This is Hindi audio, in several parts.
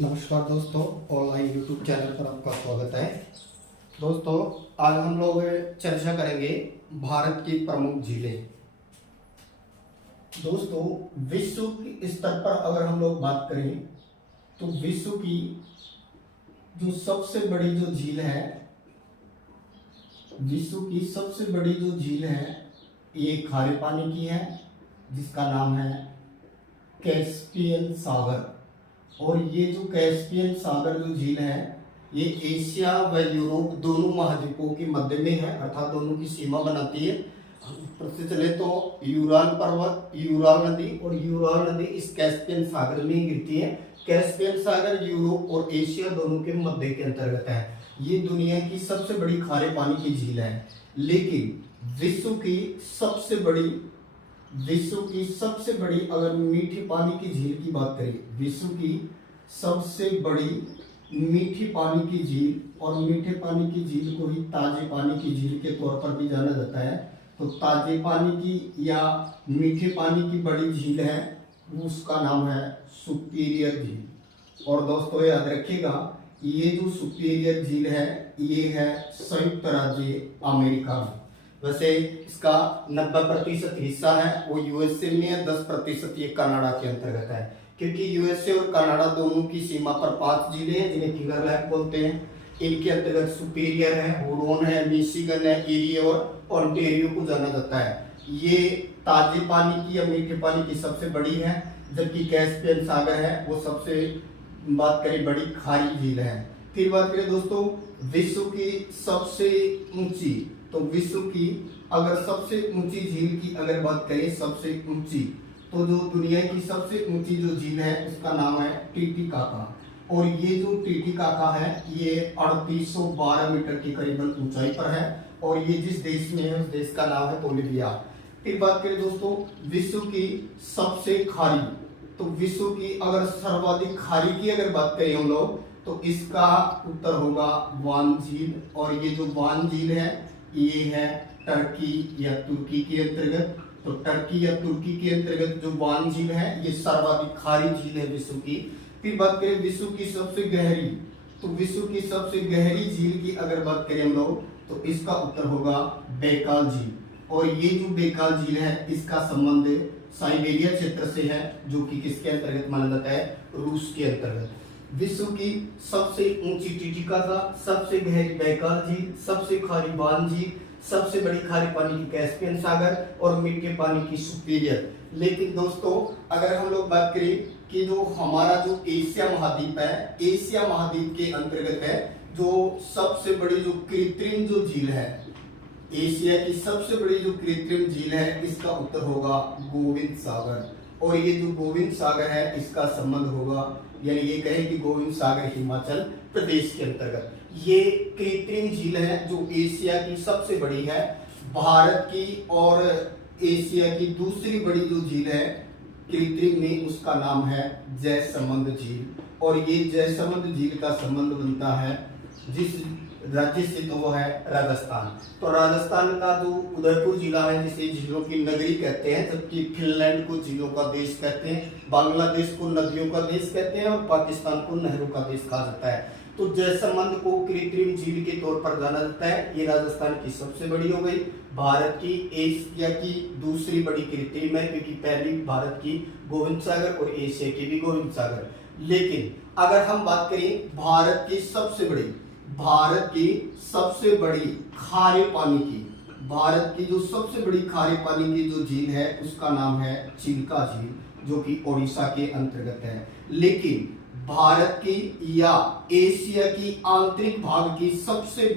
नमस्कार दोस्तों, ऑनलाइन यूट्यूब चैनल पर आपका स्वागत है। दोस्तों, आज हम लोग चर्चा करेंगे भारत की प्रमुख झीलें। दोस्तों, विश्व के स्तर पर अगर हम लोग बात करें तो विश्व की जो सबसे बड़ी जो झील है, विश्व की सबसे बड़ी जो झील है ये खारे पानी की है, जिसका नाम है कैस्पियन सागर। और ये जो कैस्पियन सागर जो झील है ये एशिया व यूरोप दोनों महाद्वीपों के मध्य में है, अर्थात दोनों की सीमा बनाती है। सबसे चले तो यूराल पर्वत, यूराल नदी, और यूराल नदी इस कैस्पियन सागर में ही गिरती है। कैस्पियन सागर यूरोप और एशिया दोनों के मध्य के अंतर्गत है। ये दुनिया की सबसे बड़ी खारे पानी की झील है। लेकिन विश्व की सबसे बड़ी अगर मीठी पानी की झील की बात करें, विश्व की सबसे बड़ी मीठी पानी की झील, और मीठे पानी की झील को ही ताजे पानी की झील के तौर पर भी जाना जाता है। तो ताजे पानी की या मीठे पानी की बड़ी झील है, उसका नाम है सुपीरियर झील। और दोस्तों याद रखिएगा, ये जो सुपीरियर झील है ये है संयुक्त राज्य अमेरिका में। वैसे इसका 90% हिस्सा है वो यूएसए में है, 10% ये कनाडा के अंतर्गत है। क्योंकि यूएसए और कनाडा दोनों की सीमा पर 5 जिले हैं जिन्हें फिंगर लैक बोलते हैं। इनके अंतर्गत सुपीरियर है, हुरॉन है, मिशिगन है, इरी और ओंटारियो को जाना जाता है। ये ताजे पानी की या मीठे पानी की सबसे बड़ी है, जबकि कैस्पियन सागर है वो सबसे बात करें बड़ी खारी झील है। फिर बात करें दोस्तों विश्व की सबसे ऊंची, तो विश्व की अगर सबसे ऊंची झील की अगर बात करें, सबसे ऊंची, तो जो दुनिया की सबसे ऊंची जो झील है उसका नाम है टीटीकाका। और ये जो टीटीकाका है ये 3812 मीटर की करीबन ऊंचाई पर है, और ये जिस देश में है उस देश का नाम है बोलिविया। फिर बात करें दोस्तों विश्व की सबसे खारी, तो विश्व की अगर सर्वाधिक खारी की अगर बात करें हम लोग तो इसका उत्तर होगा वान झील। और ये जो वान झील है ये है टर्की या तुर्की के अंतर्गत। तो टर्की या तुर्की के अंतर्गत जो वान झील है ये सर्वाधिक खारी झील है विश्व की। फिर बात करें विश्व की सबसे गहरी, तो विश्व की सबसे गहरी झील की अगर बात करें हम लोग तो इसका उत्तर होगा बैकाल झील। और ये जो बैकाल झील है इसका संबंध साइबेरिया क्षेत्र से है, जो कि किसके अंतर्गत माना जाता है, रूस के अंतर्गत। विश्व की सबसे ऊंची टीटीकाका, सबसे गहरी बैकाल झील, सबसे खारी वान झील, सबसे बड़ी खारे पानी की कैस्पियन सागर, और मीठे पानी की सुपीरियर। लेकिन दोस्तों अगर हम लोग बात करें कि जो हमारा जो एशिया महाद्वीप है, एशिया महाद्वीप के अंतर्गत है जो सबसे बड़ी जो कृत्रिम जो झील है, एशिया की सबसे बड़ी जो कृत्रिम झील है इसका उत्तर होगा गोविंद सागर। और ये जो गोविंद सागर है इसका संबंध होगा, यानी ये कहें कि गोविंद सागर हिमाचल प्रदेश के अंतर्गत। ये कृत्रिम झील है जो एशिया की सबसे बड़ी है। भारत की और एशिया की दूसरी बड़ी जो झील है कृत्रिम में उसका नाम है जयसमंद झील। और ये जयसमंद झील का संबंध बनता है जिस राज्य से, तो वो है राजस्थान। तो राजस्थान का जो उदयपुर जिला है जिसे झीलों की नगरी कहते हैं, जबकि फिनलैंड को झीलों का देश कहते हैं, बांग्लादेश को नदियों का देश कहते हैं, और पाकिस्तान को नहरों का देश कहा जाता है। तो जयसमंद को कृत्रिम झील के तौर पर जाना जाता है। ये राजस्थान की सबसे बड़ी हो गई, भारत की एशिया की दूसरी बड़ी कृत्रिम है, क्योंकि पहली भारत की गोविंद सागर और एशिया की भी गोविंद सागर। लेकिन अगर हम बात करें भारत की सबसे बड़ी खारे पानी की, भारत की जो सबसे बड़ी खारे पानी की जो झील है उसका नाम है चिल्का झील, जो कि ओडिशा के अंतर्गत है। लेकिन भारत की या एशिया की आंतरिक भाग की सबसे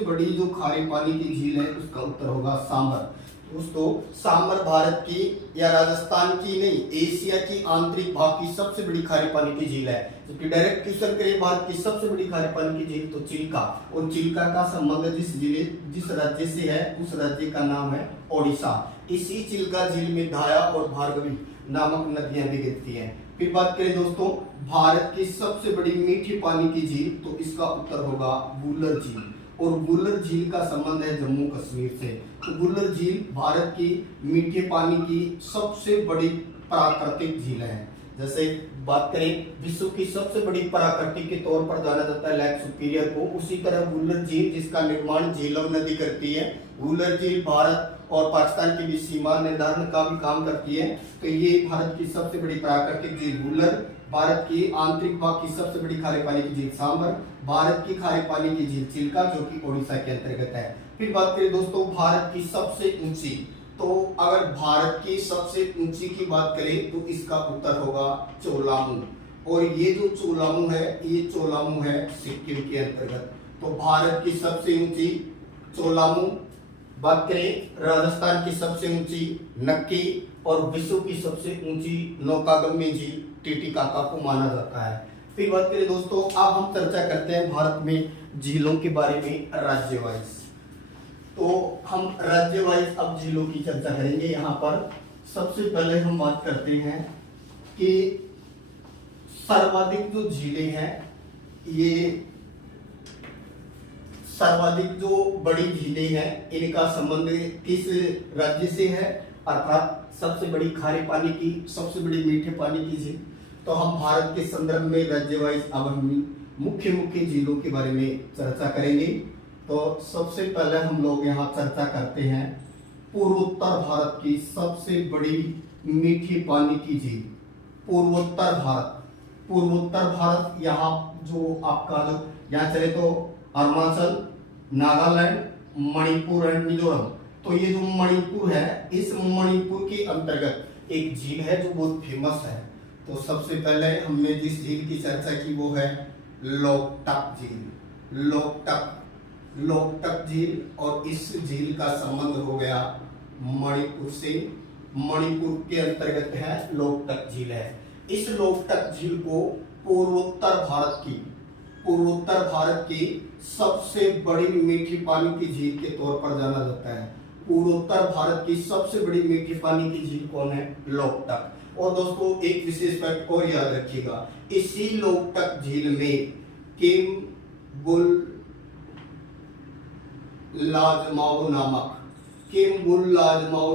बड़ी जो खारे पानी की झील है उसका उत्तर होगा सांबर। दोस्तों सांबर भारत की या राजस्थान की नहीं, एशिया की आंतरिक भाग की सबसे बड़ी खारे पानी की झील है। जबकि डायरेक्ट क्वेश्चन करें भारत की सबसे बड़ी खारे पानी की झील तो चिल्का, और चिल्का का संबंध जिस राज्य से है उस राज्य का नाम है ओडिशा। इसी चिल्का झील में धाया और भार्गवी नामक नदियां भी गिरती हैं। फिर बात करें दोस्तों भारत की सबसे बड़ी मीठी पानी की झील, तो इसका उत्तर होगा वुलर झील। और वुलर झील का संबंध है जम्मू कश्मीर से। तो वुलर झील भारत की मीठे पानी की सबसे बड़ी प्राकृतिक झील है। जैसे बात करें विश्व की सबसे बड़ी प्राकृतिक के तौर पर जाना जाता है लेक सुपीरियर को, उसी तरह वुलर झील जिसका निर्माण झीलम नदी करती है। वुलर झील भारत और पाकिस्तान के बीच सीमा निर्धारण का भी काम करती है। तो ये भारत की सबसे बड़ी प्राकृतिक झील वुलर, भारत की आंतरिक भाग की सबसे बड़ी खारे पानी की झील सांबर, भारत की खारे पानी की झील चिल्का जो कि ओडिशा के अंतर्गत है। फिर बात करें दोस्तों भारत की सबसे ऊंची, तो अगर भारत की सबसे ऊंची की बात करें तो इसका उत्तर होगा चोलामू, और ये जो चोलामू है ये चोलामू है सिक्किम के अंतर्गत। तो भारत की सबसे ऊंची चोलामू, बात करें राजस्थान की सबसे ऊंची नक्की, और विश्व की सबसे ऊंची नौकागम्य झील टिटिकाका को माना जाता है। फिर बात करें दोस्तों अब हम चर्चा करते हैं भारत में झीलों के बारे में राज्य वाइज। तो हम राज्य वाइज अब झीलों की चर्चा करेंगे। यहाँ पर सबसे पहले हम बात करते हैं कि सर्वाधिक जो झीलें हैं, ये सर्वाधिक जो बड़ी झीलें हैं इनका संबंध किस राज्य से है, अर्थात सबसे बड़ी खारे पानी की, सबसे बड़ी मीठे पानी की झील। तो हम भारत के संदर्भ में राज्य वाइज अब हम मुख्य मुख्य झीलों के बारे में चर्चा करेंगे। तो सबसे पहले हम लोग यहाँ चर्चा करते हैं पूर्वोत्तर भारत की सबसे बड़ी मीठी पानी की झील। पूर्वोत्तर भारत, पूर्वोत्तर भारत यहाँ जो आपका जो यहाँ चले तो अरुणाचल, नागालैंड, मणिपुर एंड मिजोरम। तो ये जो मणिपुर है, इस मणिपुर के अंतर्गत एक झील है जो बहुत फेमस है। तो सबसे पहले हमने जिस झील की चर्चा की वो है लोकटक झील। लोकटक झील, और इस झील का संबंध हो गया मणिपुर से। मणिपुर के अंतर्गत है लोकटक झील है। इस लोकटक झील को पूर्वोत्तर भारत की सबसे बड़ी मीठी पानी की झील के तौर पर जाना जाता है। पूर्वोत्तर भारत की सबसे बड़ी मीठी पानी की झील कौन है? लोकटक। और दोस्तों एक विशेष फैक्ट और याद रखिएगा, इसी लोकटक झील में किम्बुल लाजमाओ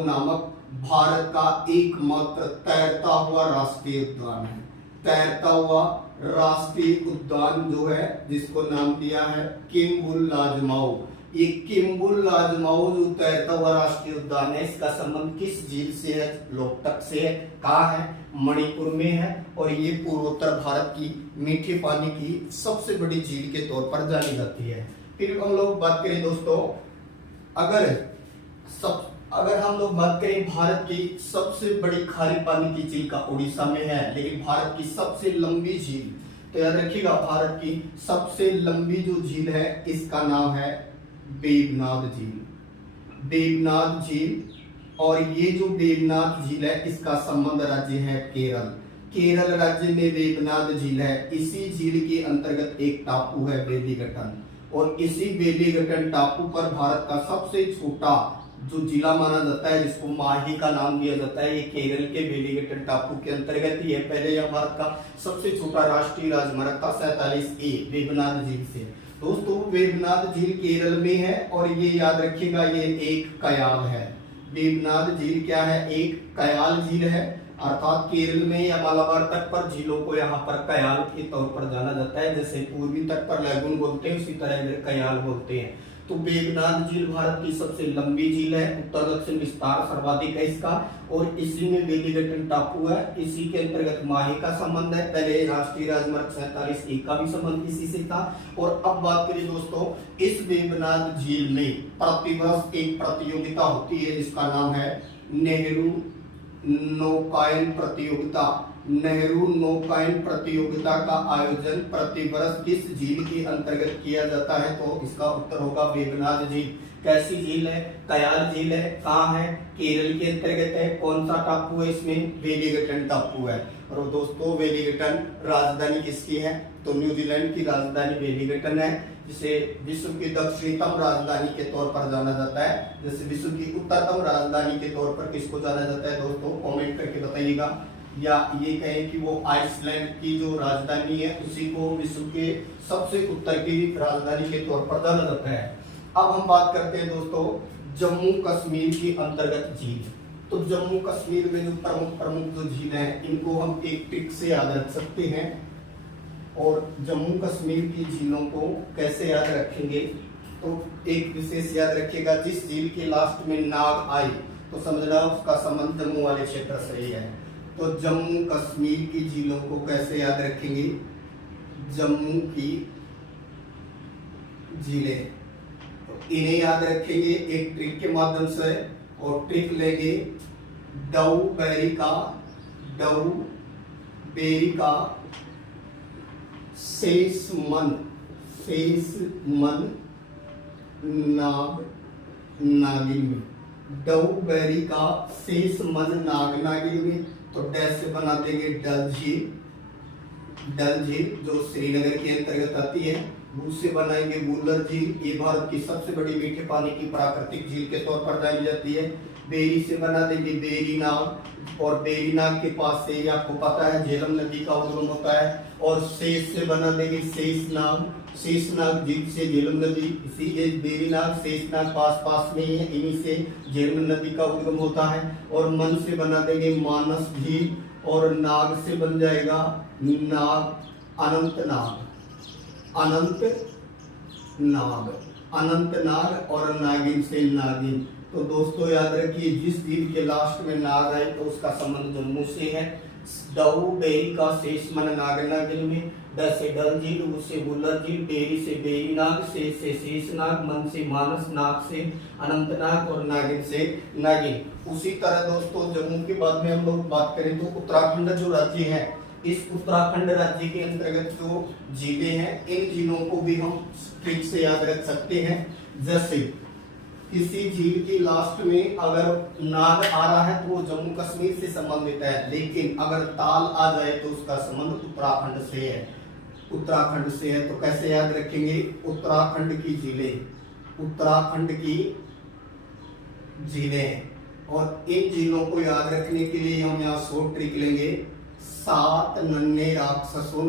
नामक भारत का एकमात्र तैरता हुआ राष्ट्रीय उद्यान है। तैरता हुआ राष्ट्रीय उद्यान जो है जिसको नाम दिया है किम्बुल लाजमाओ। ये किम्बुल लाजमाओ जो तैरता हुआ राष्ट्रीय उद्यान है, इसका संबंध किस झील से है? लोकटक से है। कहाँ है? मणिपुर में है। और ये पूर्वोत्तर भारत की मीठे पानी की सबसे बड़ी झील के तौर पर जानी जाती है। फिर हम लोग बात करें दोस्तों, अगर हम लोग बात करें भारत की सबसे बड़ी खारे पानी की झील का, उड़ीसा में है, लेकिन भारत की सबसे लंबी झील, तो याद रखिएगा भारत की सबसे लंबी जो झील है इसका नाम है वेवनाथ झील। वेवनाथ झील, और ये जो वेवनाथ झील है इसका संबंध राज्य है केरल। केरल राज्य में वेवनाथ झील है। इसी झील के अंतर्गत एक टापू है वेलिंगटन, और इसी वेलिंगटन टापू पर भारत का सबसे छोटा जो जिला माना जाता है जिसको माही का नाम दिया जाता है, ये केरल के वेलिंगटन टापू के अंतर्गत ही है। पहले यह भारत का सबसे छोटा राष्ट्रीय राजमार्ग था 47A वेवनाथ झील से। दोस्तों वेवनाथ झील केरल में है, और ये याद रखिएगा ये एक कयाल है। वेवनाथ झील क्या है? एक कयाल झील है, अर्थात केरल में या मालाबार तट पर झीलों को यहाँ पर कयाल के तौर पर जाना जाता है। जैसे पूर्वी तट पर लैगून बोलते हैं, उसी तरह इधर कयाल बोलते हैं। तो वेवनाथ झील भारत की सबसे लंबी झील है, उत्तर दक्षिण विस्तार सर्वाधिक है इसका, और इसी में वेलिंगटन टापू है। इसी के अंतर्गत माही का संबंध है। पहले राष्ट्रीय राजमार्ग 47A का भी संबंध इसी से था। और अब बात करें दोस्तों, इस वेवनाथ झील में प्रतिवर्ष एक प्रतियोगिता होती है जिसका नाम है नेहरू नौकायन प्रतियोगिता। नेहरू नौकायन प्रतियोगिता का आयोजन प्रतिवर्ष किस झील के अंतर्गत किया जाता है? तो इसका उत्तर होगा वेवनाथ झील। कैसी झील है? कयाल झील है। कहाँ है? केरल के अंतर्गत है। कौन सा टापू है इसमें? वेलिंगटन टापू है। और दोस्तों वेलिंगटन राजधानी किसकी है? तो न्यूजीलैंड की राजधानी वेलिंगटन है, जिसे विश्व की दक्षिणतम राजधानी के तौर पर जाना जाता है। जैसे विश्व की उत्तरतम राजधानी के तौर पर किसको जाना जाता है दोस्तों? कमेंट करके बताइएगा। या ये कहें कि वो आइसलैंड की जो राजधानी है उसी को विश्व के सबसे उत्तर की राजधानी के तौर पर जाना जाता है। अब हम बात करते हैं दोस्तों जम्मू कश्मीर की अंतर्गत झील। तो जम्मू कश्मीर में जो प्रमुख प्रमुख जो झीलें हैं इनको हम एक ट्रिक से याद रख सकते हैं। और जम्मू कश्मीर की झीलों को कैसे याद रखेंगे, तो एक विशेष याद रखिएगा, जिस झील के लास्ट में नाग आए तो समझना उसका संबंध जम्मू वाले क्षेत्र से ही है। तो जम्मू कश्मीर की झीलों को कैसे याद रखेंगे, जम्मू की झीलें, तो इन्हें याद रखेंगे एक ट्रिक के माध्यम से। और ट्रिक लेंगे डऊ बेरी का शेष मन नाग नागिन में, डऊ बेरी का शेष मन नाग नागिन में। तो डैश से बना देंगे डल झील जो श्रीनगर के अंतर्गत आती है। बू से बनाएंगे वुलर झील, ये भारत की सबसे बड़ी मीठे पानी की प्राकृतिक झील के तौर पर जानी जाती है। बेरी से बना देंगे बेरी नाग, और बेरी नाग के पास से आपको पता है झेलम नदी का उद्गम होता है। और शेष से बना देंगे शेषनाग झील से झेलम नदी, इसीलिए बेरी नाग शेषनाग पास में ही है, इन्हीं से झेलम नदी का उद्गम होता है। और मन से बना देंगे मानस झील, और नाग से बन जाएगा अनंत नाग और नागिन से नागिन। तो दोस्तों याद रखिए, जिस झील के लास्ट में नाग आए तो उसका संबंध जम्मू से है। डऊ बेरी का शेष मन नाग नागिन में, ड से डल झील, उ से वुलर झील, बेरी से बेरी नाग, शेष से शेष नाग, मन से मानस, नाग से अनंत नाग और नागिन से नागिन। उसी तरह दोस्तों जम्मू के बाद में हम लोग बात करें तो उत्तराखंड जो राज्य है, इस उत्तराखंड राज्य के अंतर्गत जो झीलें हैं इन झीलों को भी हम ट्रिक से याद रख सकते हैं। जैसे किसी झील की लास्ट में अगर नाग आ रहा है तो वो जम्मू कश्मीर से संबंधित है, लेकिन अगर ताल आ जाए तो उसका संबंध उत्तराखंड से है। तो कैसे याद रखेंगे, उत्तराखंड की झीलें, और इन झीलों को याद रखने के लिए हम यहाँ शॉर्ट ट्रिक लेंगे। 7 नन्हे राक्षसों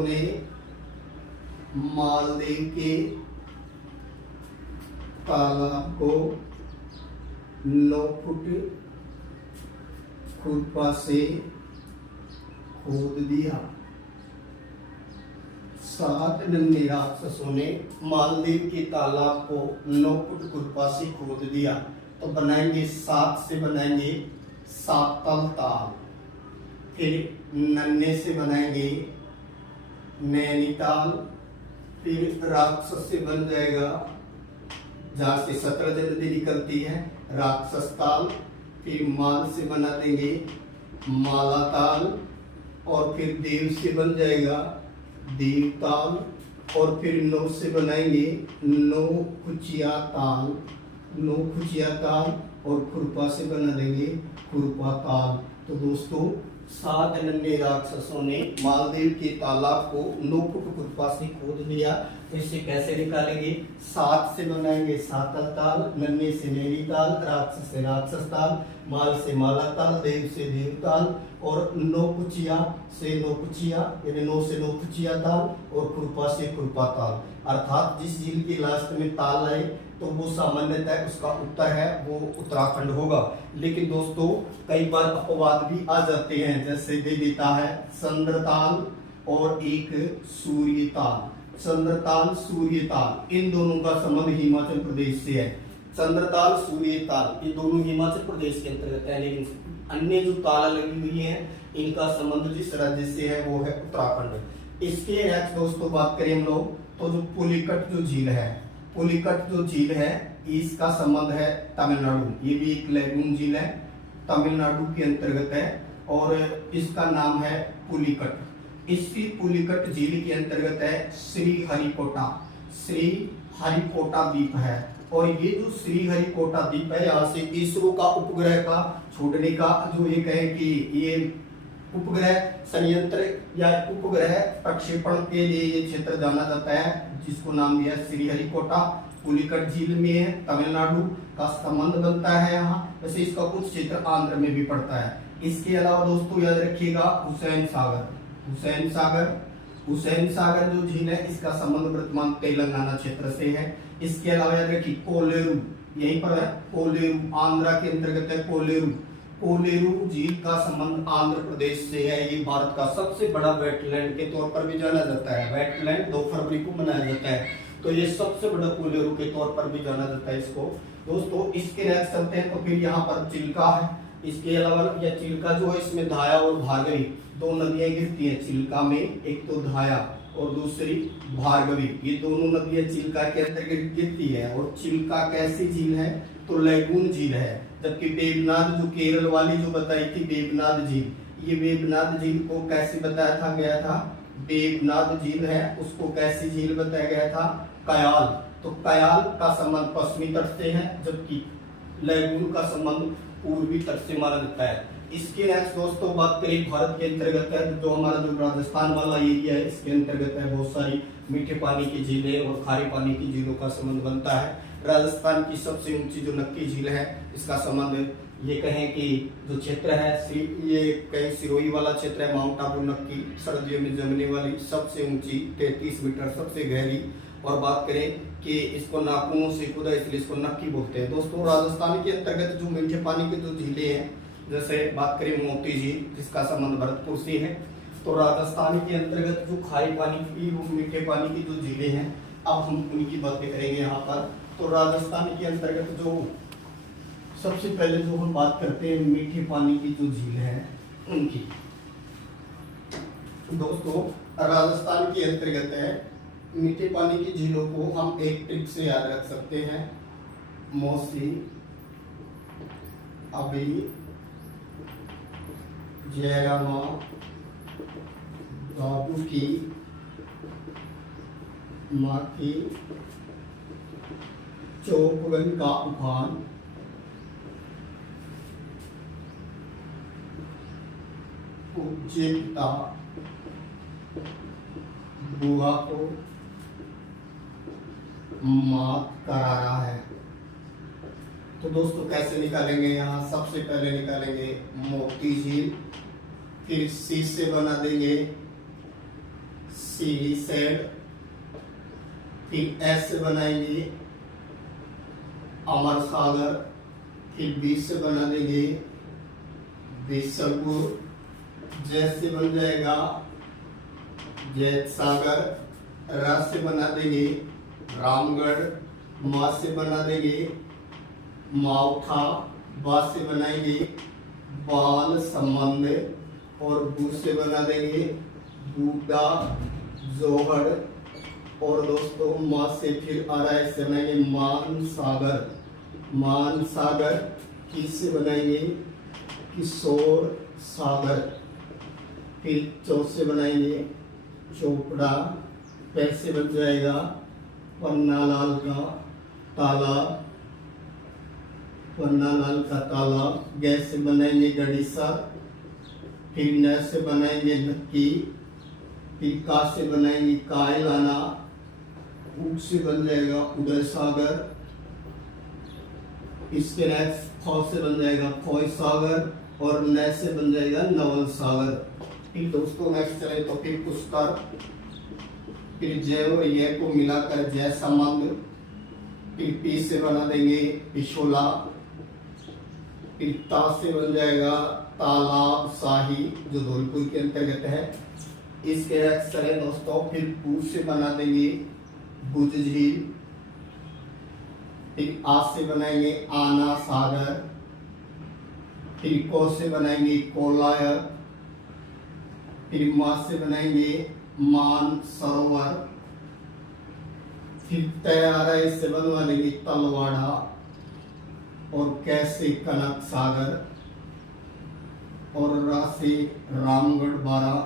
ने मालदीव के तालाब को 9 फुट खुरपा से खोद दिया। 7 नन्हे राक्षसों ने मालदीव के तालाब को 9 फुट खुरपा से खोद दिया। तो बनाएंगे 7 से बनाएंगे सातल ताल, फिर नन्हे से बनाएंगे नैनीताल, फिर राक्षस से बन जाएगा जहाँ से 17 नदी निकलती है राक्षस ताल, फिर माल से बना देंगे माला ताल, और फिर देव से बन जाएगा देवताल, और फिर 9 से बनाएंगे 9 खुचिया ताल, और खुरपा से बना देंगे खुरपा ताल। तो दोस्तों 7 नन्हे राक्षसों ने मालदीव के तालाब को 9 फुट खुरपा से खोद लिया। तो इसे कैसे निकालेंगे, 7 से बनाएंगे सातल ताल, नन्हे से नैनी ताल, राक्षस से राक्षस ताल, माल से माला ताल, देव से देवताल, और 9 कुचिया से 9 कुचिया यानी 9 से 9 कुचिया ताल, और खुरपा से खुरपा ताल। अर्थात जिस झील के लास्ट में ताल आए तो वो सामान्यतः उसका उत्तर है वो उत्तराखंड होगा। लेकिन दोस्तों कई बार अपवाद भी आ जाते हैं, जैसे दे देता है चंद्रताल और एक सूर्यताल। इन दोनों का संबंध हिमाचल प्रदेश से है। चंद्रताल सूर्यताल ये दोनों हिमाचल प्रदेश के अंतर्गत है, लेकिन अन्य जो ताला लगी हुई है इनका संबंध जिस राज्य से है वो है उत्तराखंड। इसके नेक्स्ट दोस्तों बात करें हम लोग तो जो पुलिकट जो झील है इसका संबंध है तमिलनाडु। ये भी एक लैगून झील है, तमिलनाडु के अंतर्गत है, और इसका नाम है पुलिकट। इसकी पुलिकट झील के अंतर्गत है श्रीहरिकोटा द्वीप है। और ये जो श्रीहरिकोटा द्वीप है यहाँ से इसरो का उपग्रह का छोड़ने का जो एक है कि ये उपग्रह संयंत्र या उपग्रह प्रक्षेपण के लिए ये क्षेत्र जाना जाता है, जिसको नाम दिया श्रीहरिकोटा। पुलिकट झील में है, तमिलनाडु का संबंध बनता है यहाँ। वैसे इसका कुछ क्षेत्र आंध्र में भी पड़ता है। इसके अलावा दोस्तों याद रखिएगा हुसैन सागर हुसैन सागर जो झील है इसका संबंध वर्तमान तेलंगाना क्षेत्र से है। इसके अलावा याद रखिए कोलेरू, यहीं पर है कोलेरू, आंध्रा के अंतर्गत है कोलेरू। कोलेरू झील का संबंध आंध्र प्रदेश से है। ये भारत का सबसे बड़ा वेटलैंड के तौर पर भी जाना जाता है। वेटलैंड 2 फरवरी को मनाया जाता है, तो ये सबसे बड़ा कोलेरू के तौर पर भी जाना जाता है इसको। दोस्तों इसके नेक्स्ट चलते हैं, तो फिर यहाँ पर चिल्का है। इसके अलावा या चिल्का जो है इसमें धाया और भार्गवी 2 नदियां गिरती हैं चिल्का में, एक तो धाया और दूसरी भार्गवी। ये दोनों नदियां चिल्का के अंतर्गत गिरती है। और चिल्का कैसी झील है, तो लैगून झील है। जबकि वेबनाड जो केरल वाली जो बताई थी वेबनाड झील, ये वेबनाड झील को कैसे बताया था गया था, वेबनाड झील है उसको कैसी झील बताया गया था, कयाल। तो कयाल का संबंध पश्चिमी तट से है, जबकि लैगून का संबंध पूर्वी तट से माना जाता है। इसके नेक्स्ट दोस्तों बात करें भारत के अंतर्गत है, जो हमारा जो राजस्थान वाला एरिया है इसके अंतर्गत है बहुत सारी मीठे पानी की झीलें और खारे पानी की झीलों का संबंध बनता है। राजस्थान की सबसे ऊंची जो नक्की झील है इसका संबंध ये कहें कि जो क्षेत्र है ये कहीं सिरोही वाला क्षेत्र है, माउंट आबू नक्की, सर्दियों में जमने वाली सबसे ऊंची 33 मीटर सबसे गहरी। और बात करें कि इसको नाखूनों से खुदा इसलिए इसको नक्की बोलते हैं। दोस्तों राजस्थान के अंतर्गत जो मीठे पानी की जो झीलें हैं, जैसे बात करें मोती झील जिसका संबंध भरतपुर से है, तो राजस्थान के अंतर्गत जो खारे पानी की मीठे पानी की जो झीलें हैं अब हम उनकी बातें करेंगे यहाँ पर। तो राजस्थान के अंतर्गत जो सबसे पहले जो हम बात करते हैं मीठे पानी की जो झील है उनकी। दोस्तों राजस्थान के अंतर्गत है मीठे पानी की झीलों को हम एक ट्रिक से याद रख सकते हैं, मौसी, अभी, जयरामा, बाबू की, माखी, चौपगन का उफान, उज्जैनता, बुआ को मात करारा है। तो दोस्तों कैसे निकालेंगे, यहाँ सबसे पहले निकालेंगे मोती झील, फिर सी से बना देंगे सी सेड, फिर एस से बनाएंगे अमर सागर, फिर बी से बना देंगे बिसलपुर, जय से बन जाएगा जैत सागर, र से बना देंगे रामगढ़, मा से बना देंगे माउठा, बा से बनाएंगे बाल संबंध, और बू से बना देंगे बूटा जोहड़, और दोस्तों मा से फिर आ रहा है से बनाएंगे मान सागर, मान सागर, की से बनाएंगे किशोर सागर, फिर चौ से बनाएंगे चोपड़ा, पैसे बन जाएगा पन्नालाल का तालाब, पन्नालाल का तालाब, गैस से बनाएंगे गड़ीसा, फिर न से बनाएंगे नक्की, फिर का से बनाएंगे कायलाना, ऊट से बन जाएगा उदय सागर, इसके नेक्स्ट ख से बन जाएगा खोई सागर, और न से बन जाएगा नवल सागर। फिर दोस्तों नेक्स्ट चले तो फिर पुष्कर, फिर जय और ये को मिलाकर जय संबंध, फिर पी से बना देंगे पिछोला, फिर ता से बन जाएगा तालाब शाही जो धौलपुर के अंतर्गत है। इसके नेक्स्ट चले दोस्तों फिर पू से बना देंगे भुज झील, फिर आ से बनाएंगे आना सागर, फिर को से बनाएंगे कोलायत, फिर मा से बनाएंगे मान सरोवर, फिर तैयार है इससे बनवा देंगे तलवाड़ा, और कैसे कनक सागर, और रा से रामगढ़ बारा,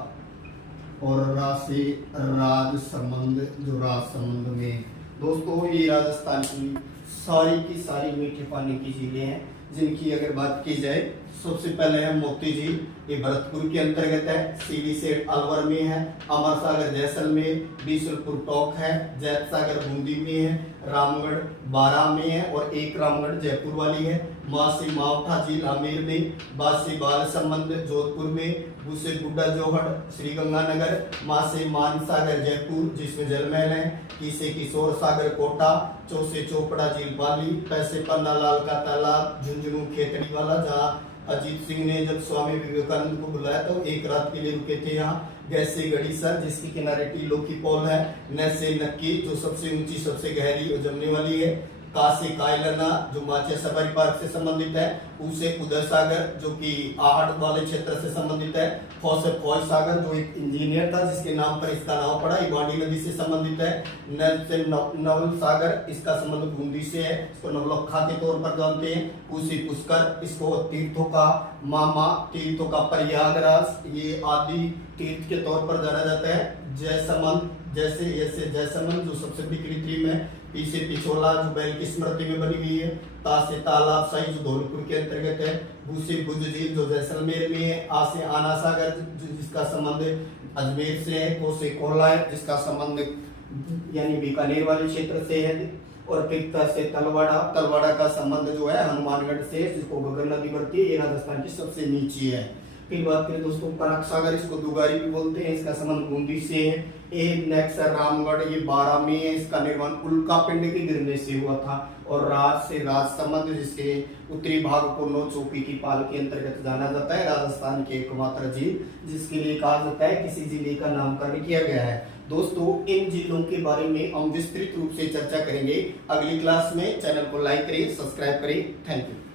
और रा से राज संबंध जो राज संबंध में। दोस्तों ये राजस्थान की सारी की सारी मीठे पानी की झीलें हैं, जिनकी अगर बात की जाए सबसे पहले है मोती झील, ये भरतपुर के अंतर्गत है। सीवी सेठ अलवर में है। अमर सागर जैसलमेर, बीसलपुर टोंक है। जैत सागर बूंदी में है। रामगढ़ बारा में है और एक रामगढ़ जयपुर वाली है। माँ से मावठा झील आमेर में। बात से बाल संबंध जोधपुर में। बू से बुड्ढा जोहड़ श्रीगंगानगर। माँ से मानसागर जयपुर जिसमें जलमहल है। की से किशोर सागर कोटा। चौ से चोपड़ा झील पाली। पैसे पन्ना लाल का तालाब झुंझुनू खेतड़ी वाला, जहाँ अजीत सिंह ने जब स्वामी विवेकानंद को बुलाया तो एक रात के लिए रुके थे यहाँ। गैसे गड़ीसर जिसके किनारे टीलों की पोल है। न से नक्की जो सबसे ऊंची सबसे गहरी और जमने वाली है। का से कायलना जो माचे सफारी पार्क से संबंधित है। उ से उदय सागर जो कि आहट वाले क्षेत्र से संबंधित है। फौ से फौज सागर जो एक इंजीनियर था जिसके नाम पर इसका नाम पड़ा, ये बांडी नदी से संबंधित है। न से नवल सागर, इसका संबंध बूंदी से है, इसको नवलखा के तौर पर जानते हैं। पु से पुष्कर, इसको तीर्थों का मामा, तीर्थों का प्रयागराज, ये आदि तीर्थ के तौर पर जाना जाता है। जयसमंद जैसे ऐसे जयसमंद जो सबसे बड़ी कृत्रिम है। पी से पिछोला जो बैल की स्मृति में बनी हुई है। ता से तालाब शाही जो धौलपुर के अंतर्गत है। भू से भुज झील जो जैसलमेर में है। आ से आना सागर जिसका संबंध अजमेर से है। को से कोला है जिसका संबंध यानी बीकानेर वाले क्षेत्र से है। और पिक्ता से तलवाड़ा, तलवाड़ा का संबंध जो है हनुमानगढ़ से, जिसको घग्गर नदी बढ़ती है, ये राजस्थान की सबसे नीची है। फिर बात करें दोस्तों पराग सागर, इसको दुगारी भी बोलते हैं, इसका संबंध बूंदी से है। एक नेक्स्ट है रामगढ़, ये 12 में है, इसका निर्माण उल्का पिंड के गिरने से हुआ था। और राज से राज संबंध जिसके उत्तरी भाग को नौ चौकी की पाल के अंतर्गत जाना जाता है। राजस्थान के एकमात्र झील जिसके लिए कहा जाता है किसी जिले का नामकरण किया गया है। दोस्तों इन जिलों के बारे में हम विस्तृत रूप से चर्चा करेंगे अगली क्लास में। चैनल को लाइक करें, सब्सक्राइब करें। Thank you.